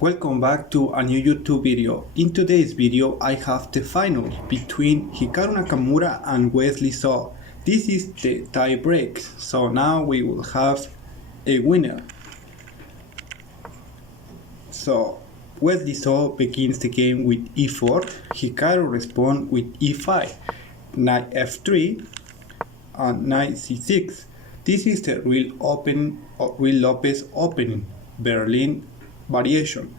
Welcome back to a new YouTube video. In today's video I have the final between Hikaru Nakamura and Wesley, so this is the tie break, so now we will have a winner. So Wesley begins the game with e4, Hikaru responds with e5, knight f3 and knight c6. This is the real Lopez opening Berlin variation.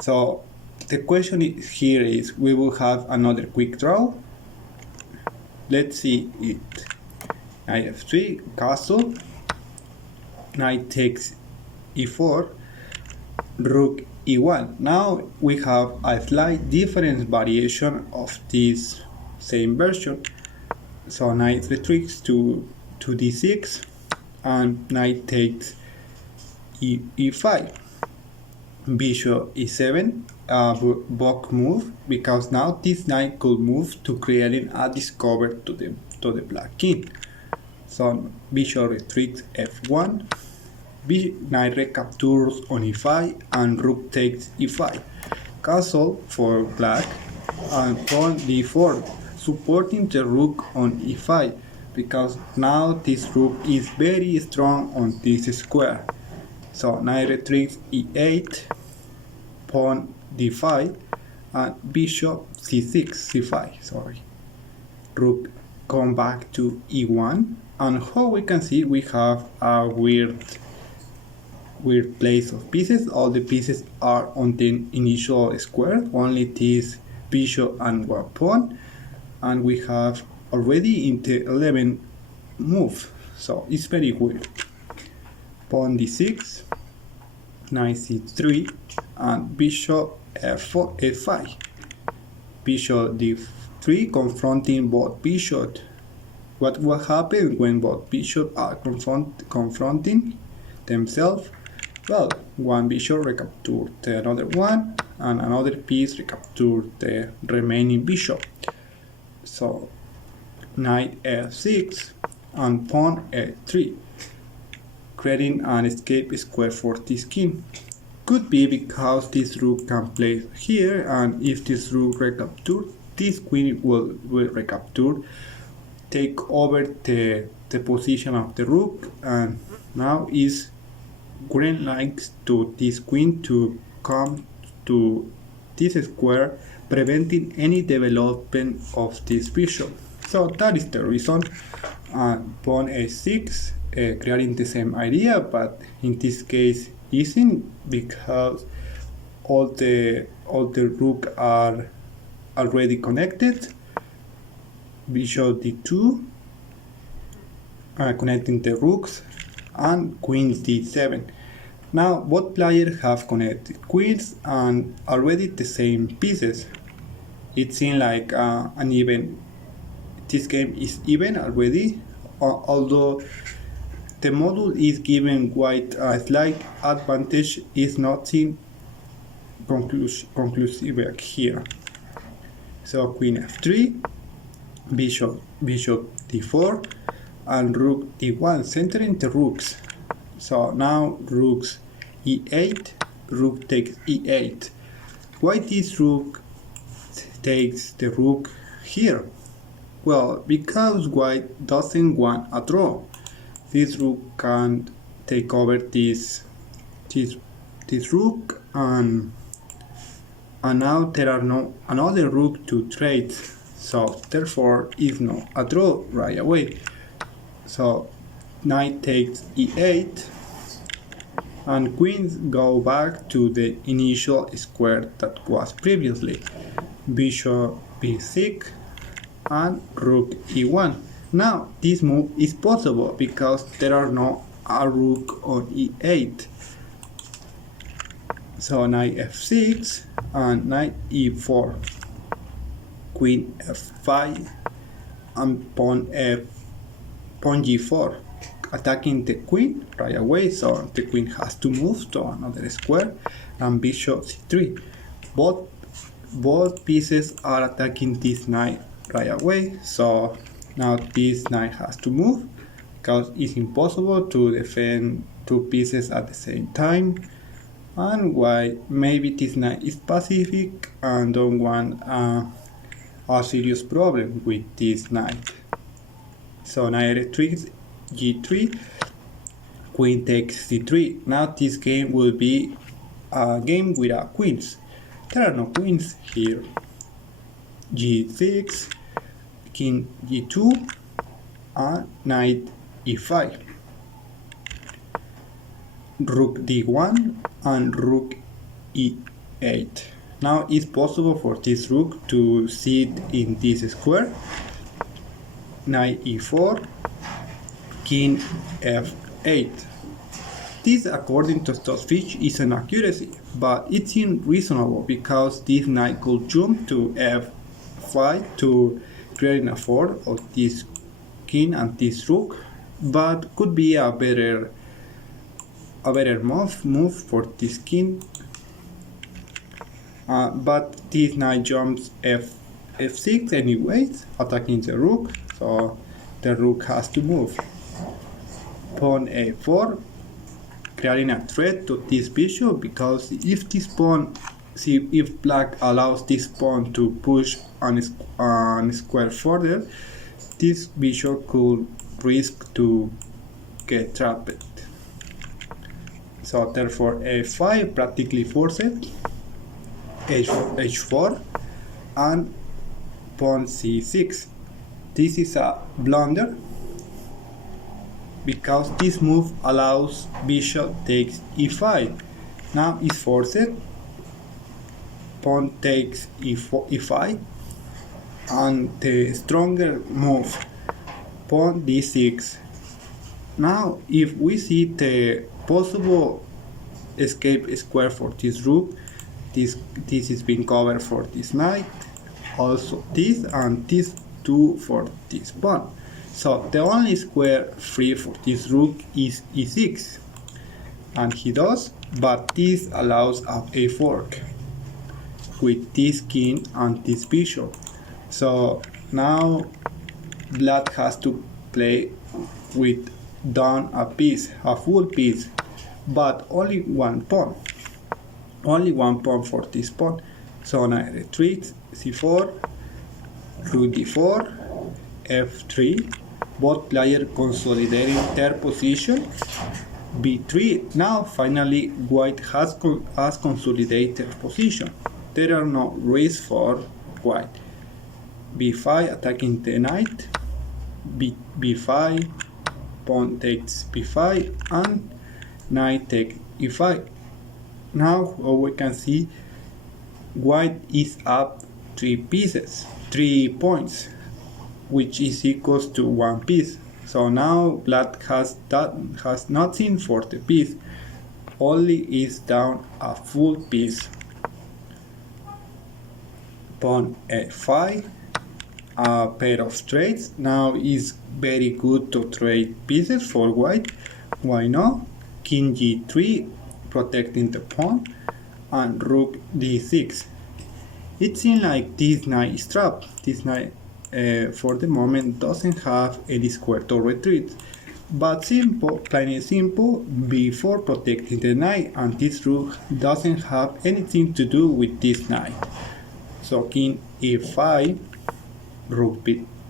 So the question here is, we will have another quick draw. Let's see it. Knight f3, castle, knight takes e4, rook e1. Now we have a slight different variation of this same version. So knight retreats to d6 and knight takes e5. Bishop e7, block move, because now this knight could move to creating a discover to the black king. So bishop retreats f1, knight recaptures on e5 and rook takes e5. Castle for black and pawn d4, supporting the rook on e5, because now this rook is very strong on this square. So knight retreats e8, pawn d5, and bishop c5. Rook come back to e1, and how we can see, we have a weird place of pieces. All the pieces are on the initial square, only this bishop and one pawn, and we have already in the 11th move, so it's very weird. Pawn d6, knight c3, and bishop f5. Bishop d3 confronting both bishops. What will happen when both bishops are confronting themselves? Well, one bishop recaptures the another one, and another piece recaptures the remaining bishop. So knight f6 and pawn f3, creating an escape square for this king. Could be because this rook can play here, and if this rook recaptures, this queen will recapture, take over the position of the rook, and now is green likes to this queen to come to this square, preventing any development of this bishop. So that is the reason. Pawn a6, creating the same idea, but in this case isn't, because all the rook are already connected. Bishop d2, connecting the rooks, and queen d7. Now both players have connected queens and already the same pieces. It seems like an even. This game is even already, although the model is giving white a slight advantage, is not seen conclusive here. So queen f3, bishop d4, and rook d1, centering the rooks. So now rooks e8, rook takes e8. Why this rook takes the rook here? Well, because white doesn't want a draw. This rook can take over this rook, and now there are no another rook to trade, so therefore is not a draw right away. So knight takes e8, and queens go back to the initial square that was previously. Bishop b6 and rook e1. Now this move is possible because there are no a rook on e8. So knight f6 and knight e4, queen f5, and pawn g4, attacking the queen right away, so the queen has to move to another square, and bishop c3. Both pieces are attacking this knight right away, so now this knight has to move, because it's impossible to defend two pieces at the same time. and why maybe this knight is pacific and don't want a serious problem with this knight. So knight f3, g3, queen takes c3. Now this game will be a game without queens. There are no queens here. g6, king g2, and knight e5. Rook d1 and rook e8. Now it's possible for this rook to sit in this square. Knight e4, king f8. This, according to stockfish, is an accuracy, but it seems reasonable because this knight could jump to f5 to create a four of this king and this rook, but could be a better move for this king. But this knight jumps f6 anyways, attacking the rook, so the rook has to move. Pawn a4, creating a threat to this bishop, because if this pawn, if black allows this pawn to push on square further, this bishop could risk to get trapped. So therefore a5 practically forced, h4, and pawn c6. This is a blunder because this move allows bishop takes e5. Now it's forced, pawn takes e5, and the stronger move, pawn d6. Now if we see the possible escape square for this rook, this is being covered for this knight, also this and this two for this pawn. So the only square free for this rook is e6, and he does, but this allows a fork with this king and this bishop. So now black has to play with down a piece, a full piece, but only one pawn for this pawn. So knight retreats, c4, rook d4, f3, both players consolidating their position. b3. Now finally white has consolidated position. There are no risks for white. b5, attacking the knight, b5, pawn takes b5, and knight takes e5. Now we can see white is up 3 points, which is equals to 1 piece. So now black has nothing for the piece, only is down a full piece. Pawn f5, a pair of trades. Now is very good to trade pieces for white. Why not? King g3, protecting the pawn, and rook d6. It seems like this knight is trapped. This knight for the moment doesn't have any square to retreat, but plain simple, before protecting the knight, and this rook doesn't have anything to do with this knight. So king e5,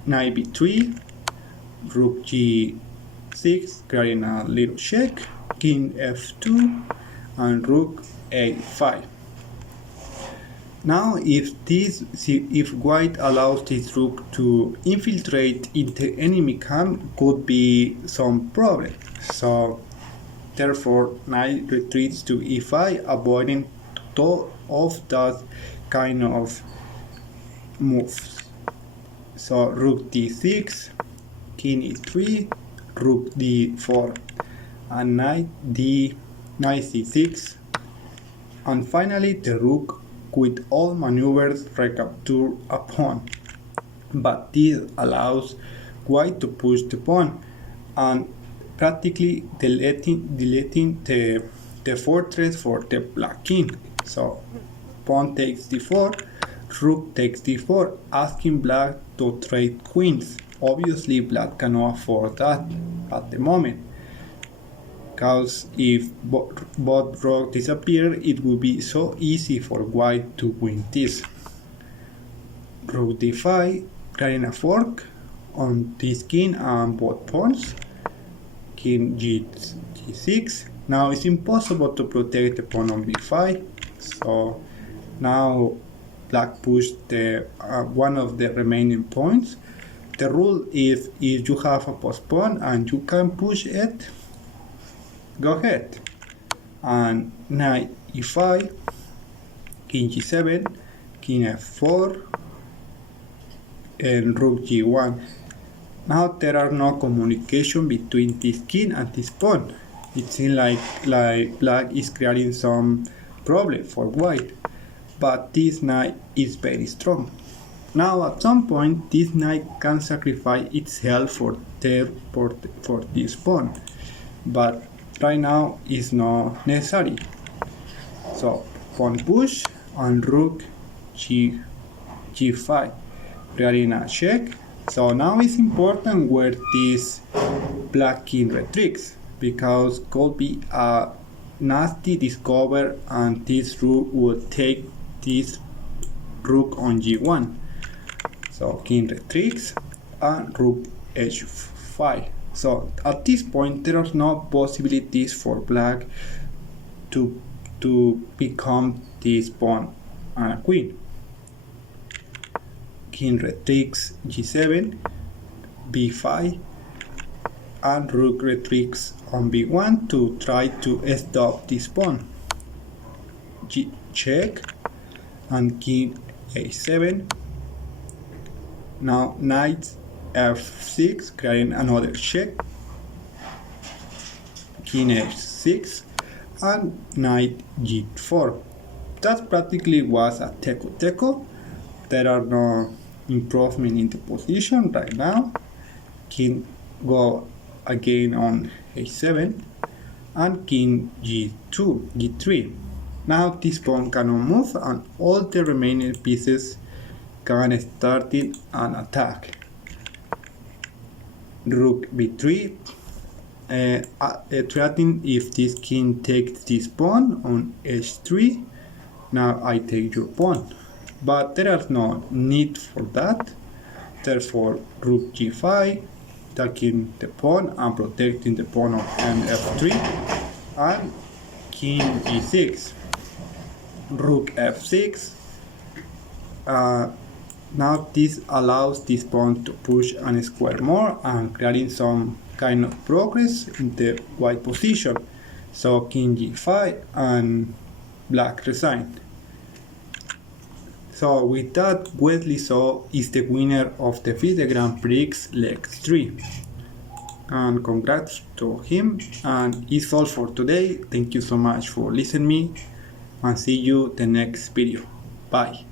knight b3, rook g6, creating a little check, king f2, and rook a5. Now if white allows this rook to infiltrate into enemy camp, could be some problem. So therefore knight retreats to e5, avoiding two of that kind of moves. So rook d6, king e3, rook d4, and knight c6, and finally the rook with all maneuvers recapture a pawn, but this allows white to push the pawn and practically deleting the fortress for the black king. So pawn takes d4, rook takes d4, asking black to trade queens. Obviously black cannot afford that at the moment. because if both rocks disappear, it will be so easy for white to win this. Rook d5, creating a fork on this king and both pawns. King g6. Now it's impossible to protect the pawn on b5, so now black pushed the one of the remaining points. The rule is if you have a post pawn and you can push it, go ahead. And knight e5, king g7, king f4, and rook g1. Now there are no communication between this king and this pawn. It seems like black is creating some problem for white, but this knight is very strong. Now at some point this knight can sacrifice itself for this pawn, but right now it's not necessary. So pawn push and rook g5, creating a check. So now it's important where this black king retreats, because could be a nasty discover and this rook will take this rook on g1. So king retreats and rook h5. So at this point there are no possibilities for black to become this pawn and a queen. King retreats g7, b5, and rook retreats on b1 to try to stop this pawn. Check and king a7. Now knight f6, creating another check. King f6 and knight g4. That practically was a teko-teko. There are no improvement in the position right now. King go again on a7 and king g3. Now this pawn cannot move and all the remaining pieces can start an attack. Rook b3, threatening if this king takes this pawn on h3. Now I take your pawn, but there is no need for that. Therefore rook g5, taking the pawn and protecting the pawn on f3, and king g6, rook f6. Now this allows this pawn to push and square more and creating some kind of progress in the white position. So king g5 and black resigned. So with that, Wesley is the winner of the FIDE Grand Prix Leg 3. And congrats to him. And it's all for today. Thank you so much for listening me and see you the next video. Bye.